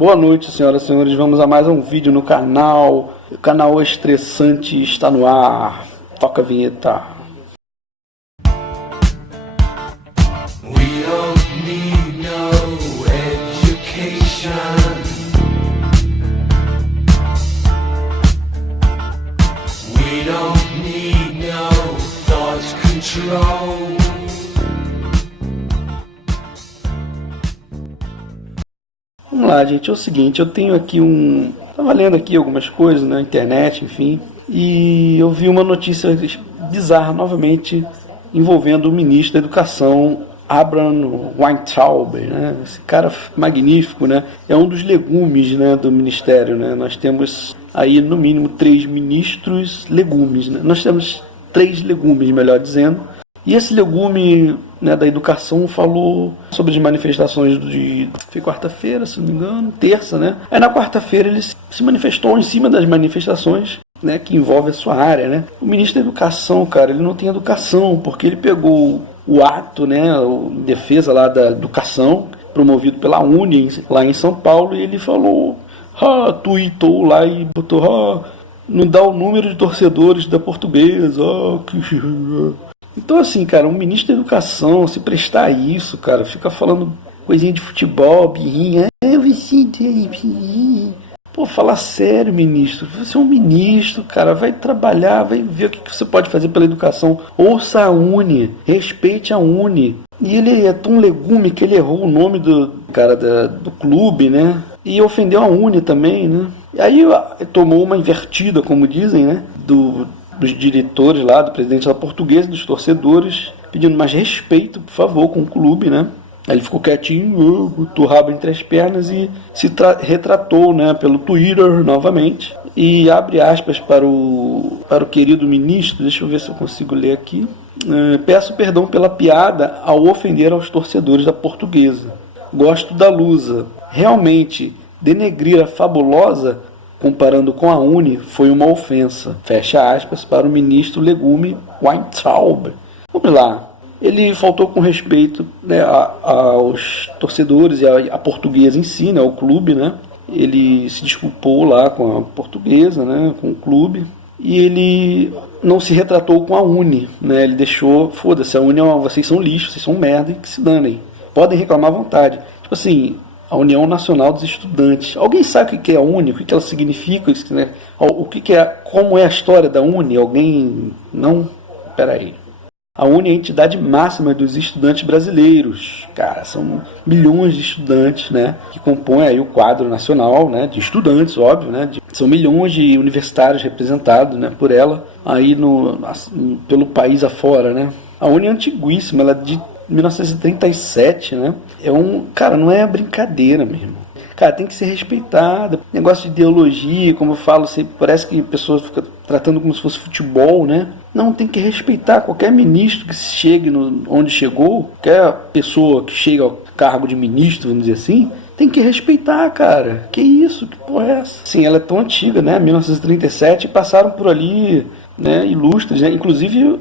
Boa noite, senhoras e senhores. Vamos a mais um vídeo no canal. O canal Estressante está no ar. Toca a vinheta. We don't need no education. We don't need no thought control. Vamos lá, gente. É o seguinte, eu tenho aqui Tava lendo aqui algumas coisas na internet, enfim, e eu vi uma notícia bizarra novamente envolvendo o ministro da Educação, Abraham Weintraub, né? Esse cara magnífico, né? É um dos legumes, né, do ministério, né? Nós temos aí no mínimo 3 ministros legumes, né? Nós temos 3 legumes, melhor dizendo. E esse legume, né, da educação falou sobre as manifestações foi quarta-feira, se não me engano, terça, né? Aí na quarta-feira ele se manifestou em cima das manifestações, né, que envolve a sua área, né? O ministro da Educação, cara, ele não tem educação, porque ele pegou o ato, né, em defesa lá da educação, promovido pela Uni, lá em São Paulo, e ele falou, tweetou lá e botou, não dá o número de torcedores da Portuguesa, Então, assim, cara, um ministro da Educação, se prestar a isso, cara, fica falando coisinha de futebol, birrinha, Pô, fala sério, ministro. Você é um ministro, cara, vai trabalhar, vai ver o que você pode fazer pela educação. Ouça a Uni, respeite a Uni. E ele é tão legume que ele errou o nome do cara do clube, né? E ofendeu a Uni também, né? E aí tomou uma invertida, como dizem, né? Dos diretores lá, do presidente da Portuguesa, dos torcedores, pedindo mais respeito, por favor, com o clube, né? Aí ele ficou quietinho, botou o rabo entre as pernas e se retratou, né, pelo Twitter novamente. E abre aspas para o querido ministro, deixa eu ver se eu consigo ler aqui. Peço perdão pela piada ao ofender aos torcedores da Portuguesa. Gosto da Lusa. Realmente, denegrir a Fabulosa, comparando com a Uni, foi uma ofensa. Fecha aspas para o ministro Legume Weintraub. Vamos lá. Ele faltou com respeito, né, aos torcedores e à Portuguesa em si, né, ao clube, né? Ele se desculpou lá com a Portuguesa, né, com o clube. E ele não se retratou com a Uni, né? Ele deixou, foda-se, a Uni, vocês são lixo, vocês são merda e que se danem. Podem reclamar à vontade. Tipo assim, a União Nacional dos Estudantes. Alguém sabe o que é a Uni? O que ela significa? Né? O que é, como é a história da Uni? Alguém não? Peraí. A Uni é a entidade máxima dos estudantes brasileiros. Cara, são milhões de estudantes, né, que compõem aí o quadro nacional, né, de estudantes, óbvio, né, são milhões de universitários representados, né, por ela, aí pelo país afora, né. A Uni é antiguíssima, ela é de 1937, né, cara, não é brincadeira mesmo. Cara, tem que ser respeitado. Negócio de ideologia, como eu falo sempre, parece que a pessoa fica tratando como se fosse futebol, né? Não, tem que respeitar qualquer ministro que chegue onde chegou, qualquer pessoa que chega ao cargo de ministro, vamos dizer assim, tem que respeitar, cara. Que isso? Que porra é essa? Sim, ela é tão antiga, né? 1937, passaram por ali, né, ilustres, né? Inclusive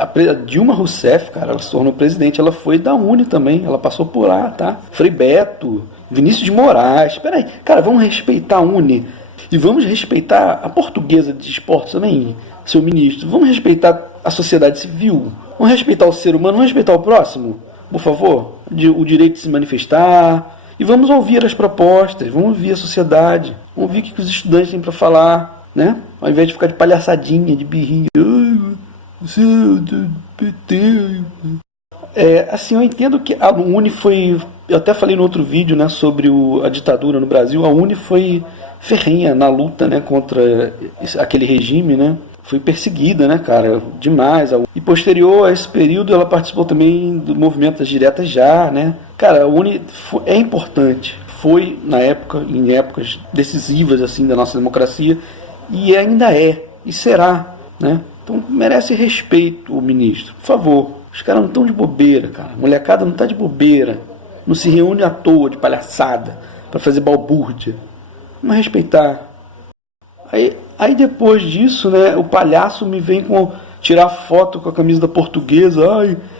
a Dilma Rousseff, cara, ela se tornou presidente, ela foi da Uni também, ela passou por lá, tá? Frei Beto, Vinícius de Moraes, peraí, cara, vamos respeitar a Uni e vamos respeitar a Portuguesa de Esportes também, seu ministro, vamos respeitar a sociedade civil, vamos respeitar o ser humano, vamos respeitar o próximo, por favor, o direito de se manifestar, e vamos ouvir as propostas, vamos ouvir a sociedade, vamos ouvir o que os estudantes têm para falar, né? Ao invés de ficar de palhaçadinha, de birrinha, assim, eu entendo que a Uni foi, eu até falei no outro vídeo, né, sobre a ditadura no Brasil, a Uni foi ferrenha na luta, né, contra aquele regime, né, foi perseguida, né, cara, demais. E posterior a esse período ela participou também do movimento das diretas já, né, cara, a Uni é importante, foi na época, em épocas decisivas, assim, da nossa democracia, e ainda é, e será, né. Então merece respeito o ministro, por favor. Os caras não estão de bobeira, cara. A molecada não está de bobeira. Não se reúne à toa, de palhaçada, para fazer balbúrdia. Vamos respeitar. Aí depois disso, né, o palhaço me vem tirar foto com a camisa da Portuguesa.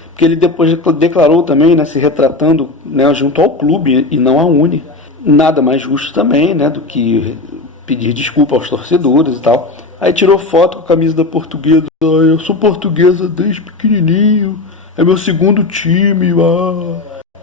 Porque ele depois declarou também, né, se retratando, né, junto ao clube e não à Uni. nada mais justo também, né, do que pedir desculpa aos torcedores e tal. Aí tirou foto com a camisa da Portuguesa. Eu sou portuguesa desde pequenininho, é meu segundo time.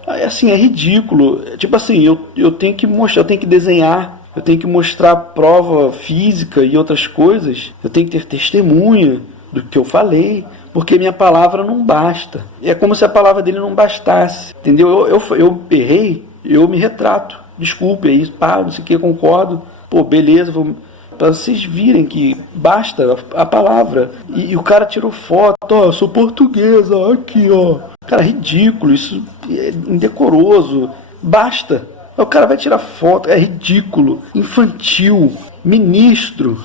Aí assim, é ridículo. Tipo assim, eu tenho que mostrar, eu tenho que desenhar, eu tenho que mostrar prova física e outras coisas. Eu tenho que ter testemunha do que eu falei, porque minha palavra não basta. É como se a palavra dele não bastasse, entendeu? Eu errei, eu me retrato. Desculpe, é isso, não sei o que, concordo. Pô, beleza, vamos... Para vocês virem que basta a palavra. E o cara tirou foto, ó, sou portuguesa, aqui, ó. Cara, ridículo, isso é indecoroso. Basta. O cara vai tirar foto, é ridículo, infantil, ministro,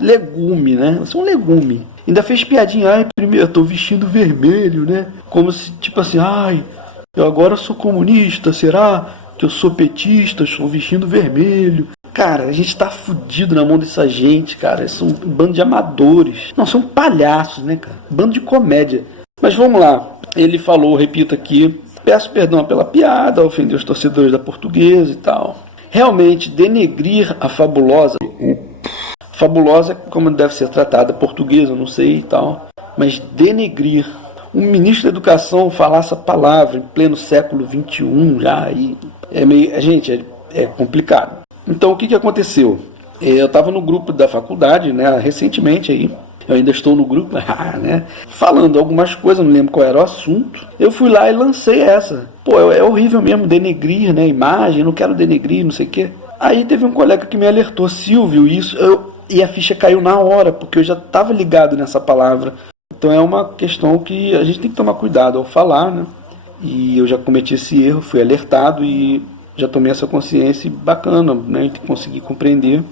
legume, né? Você é um legume. Ainda fez piadinha, ai, primeiro, eu tô vestindo vermelho, né? Como se, tipo assim, ai, eu agora sou comunista, será que eu sou petista, estou vestindo vermelho? Cara, a gente tá fudido na mão dessa gente, cara. São um bando de amadores. Não, são palhaços, né, cara? Bando de comédia. Mas vamos lá. Ele falou, repito aqui, peço perdão pela piada, ofender os torcedores da Portuguesa e tal. Realmente, denegrir a Fabulosa... Fabulosa é como deve ser tratada, portuguesa, não sei e tal. Mas denegrir... Um ministro da Educação falar essa palavra em pleno século XXI já, aí é meio... Gente, é complicado. Então, o que aconteceu? Eu estava no grupo da faculdade, né, recentemente aí. Eu ainda estou no grupo, né, falando algumas coisas, não lembro qual era o assunto. Eu fui lá e lancei essa. Pô, é horrível mesmo denegrir, né, imagem, não quero denegrir, não sei o quê. Aí teve um colega que me alertou, Silvio, isso, e a ficha caiu na hora, porque eu já estava ligado nessa palavra. Então é uma questão que a gente tem que tomar cuidado ao falar, né. E eu já cometi esse erro, fui alertado e... já tomei essa consciência bacana, né, de conseguir compreender.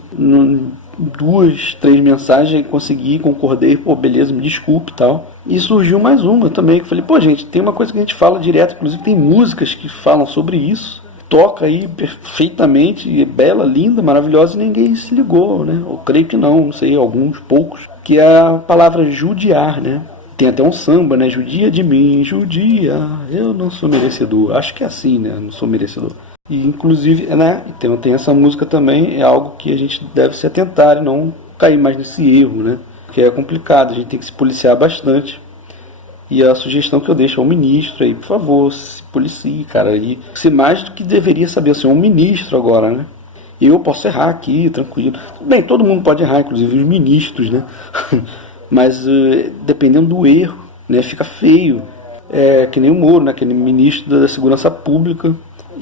2, 3 mensagens, consegui, concordei, pô, beleza, me desculpe e tal. E surgiu mais uma também, que eu falei, pô, gente, tem uma coisa que a gente fala direto, inclusive tem músicas que falam sobre isso, toca aí perfeitamente, bela, linda, maravilhosa, e ninguém se ligou, né, eu creio que não sei, alguns, poucos, que é a palavra judiar, né. Tem até um samba, né, judia de mim, judia, eu não sou merecedor, acho que é assim, né, não sou merecedor. E inclusive, né, então tem essa música também, é algo que a gente deve se atentar e não cair mais nesse erro, né? Porque é complicado, a gente tem que se policiar bastante. E a sugestão que eu deixo ao ministro aí, por favor, se policie, cara. E você mais do que deveria saber, você é um ministro agora, né? Eu posso errar aqui, tranquilo. Bem, todo mundo pode errar, inclusive os ministros, né? Mas dependendo do erro, né, fica feio. É que nem o Moro, né, aquele ministro da Segurança Pública,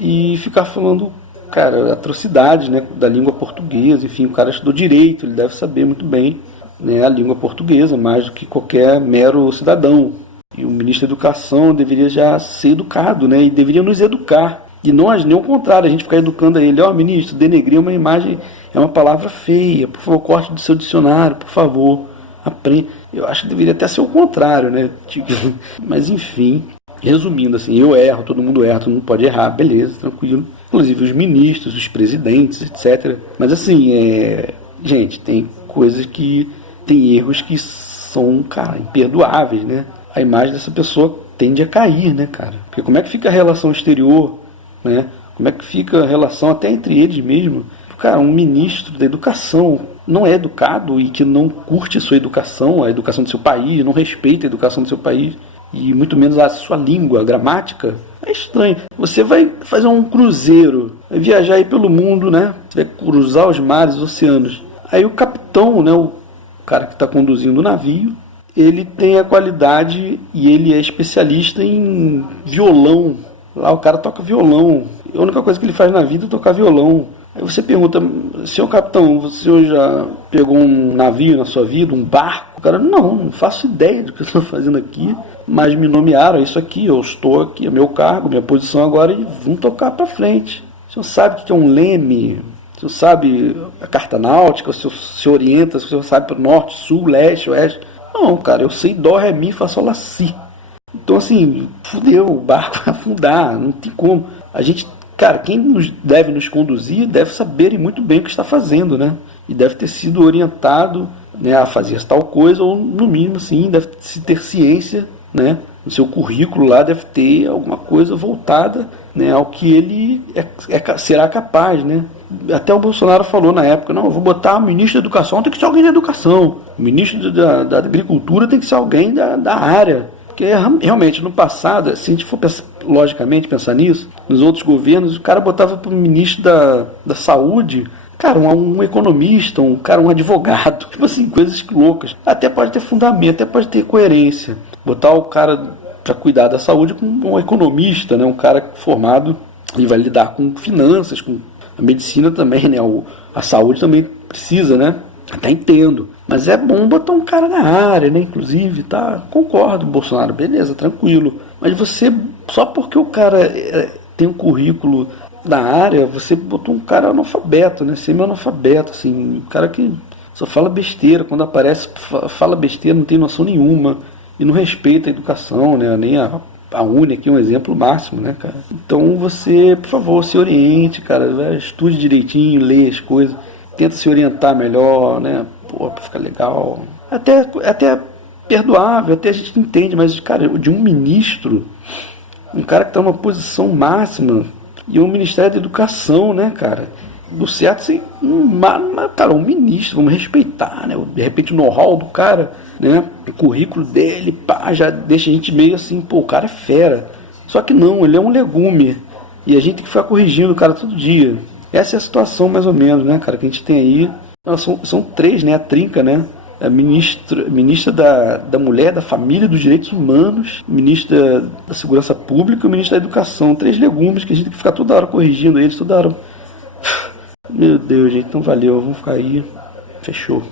e ficar falando, cara, atrocidades, né, da língua portuguesa. Enfim, o cara estudou direito, ele deve saber muito bem, né, a língua portuguesa, mais do que qualquer mero cidadão. E o ministro da Educação deveria já ser educado, né, e deveria nos educar. E nós, nem o contrário, a gente ficar educando ele. Ó, ministro, denegrir uma imagem é uma palavra feia, por favor, corte do seu dicionário, por favor, aprenda. Eu acho que deveria até ser o contrário, né, mas enfim... Resumindo, assim, eu erro, todo mundo erra, todo mundo pode errar, beleza, tranquilo. Inclusive os ministros, os presidentes, etc. Mas assim, gente, tem coisas que... tem erros que são, cara, imperdoáveis, né? A imagem dessa pessoa tende a cair, né, cara? Porque como é que fica a relação exterior, né? Como é que fica a relação até entre eles mesmo? Cara, um ministro da educação não é educado e que não curte a sua educação, a educação do seu país, não respeita a educação do seu país, e muito menos a sua língua, a gramática, é estranho. Você vai fazer um cruzeiro, vai viajar aí pelo mundo, né? Você vai cruzar os mares, os oceanos. Aí o capitão, né, o cara que está conduzindo o navio, ele tem a qualidade e ele é especialista em violão. Lá o cara toca violão. A única coisa que ele faz na vida é tocar violão. Aí você pergunta, senhor capitão, você já pegou um navio na sua vida, um barco? O cara, não faço ideia do que eu estou fazendo aqui, mas me nomearam, é isso aqui, eu estou aqui, é meu cargo, minha posição agora, e vamos tocar para frente. O senhor sabe o que é um leme? O senhor sabe a carta náutica? O senhor se orienta? O senhor sabe para o norte, sul, leste, oeste? Não, cara, eu sei dó, ré, mi, fá, sol, lá, si. Então, assim, fudeu, o barco vai afundar, não tem como. A gente... Cara, quem deve nos conduzir deve saber muito bem o que está fazendo, né? E deve ter sido orientado, né, a fazer tal coisa, ou no mínimo, sim, deve se ter ciência, né, no seu currículo lá deve ter alguma coisa voltada, né, ao que ele será capaz, né? Até o Bolsonaro falou na época, não, eu vou botar o ministro da Educação, tem que ser alguém da Educação. O ministro da Agricultura tem que ser alguém da área. Porque realmente, no passado, se a gente for logicamente pensar nisso, nos outros governos, o cara botava para o ministro da Saúde, cara, um economista, um advogado, tipo assim, coisas loucas. Até pode ter fundamento, até pode ter coerência. Botar o cara para cuidar da saúde com um economista, né? Um cara formado e vai lidar com finanças, com a medicina também, né? A saúde também precisa, né? Até entendo. Mas é bom botar um cara na área, né? Inclusive, tá? Concordo, Bolsonaro, beleza, tranquilo. Mas você, só porque o cara tem um currículo da área, você botou um cara analfabeto, né? Semi-analfabeto, assim, um cara que só fala besteira, quando aparece, fala besteira, não tem noção nenhuma, e não respeita a educação, né? Nem a Uni aqui é um exemplo máximo, né, cara? Então você, por favor, se oriente, cara, estude direitinho, lê as coisas, tenta se orientar melhor, né? Pô, pra ficar legal. Até perdoável, até a gente entende, mas, cara, de um ministro, um cara que tá numa posição máxima, e um Ministério da Educação, né, cara? Do certo, assim, cara, um ministro, vamos respeitar, né? De repente o know-how do cara, né? O currículo dele, pá, já deixa a gente meio assim, pô, o cara é fera. Só que não, ele é um legume. E a gente tem que ficar corrigindo o cara todo dia. Essa é a situação, mais ou menos, né, cara, que a gente tem aí. São três, né? A trinca, né? A ministra da Mulher, da Família e dos Direitos Humanos, ministra da Segurança Pública e o ministro da Educação. 3 legumes que a gente tem que ficar toda hora corrigindo eles, toda hora. Meu Deus, gente, então valeu, vamos ficar aí. Fechou.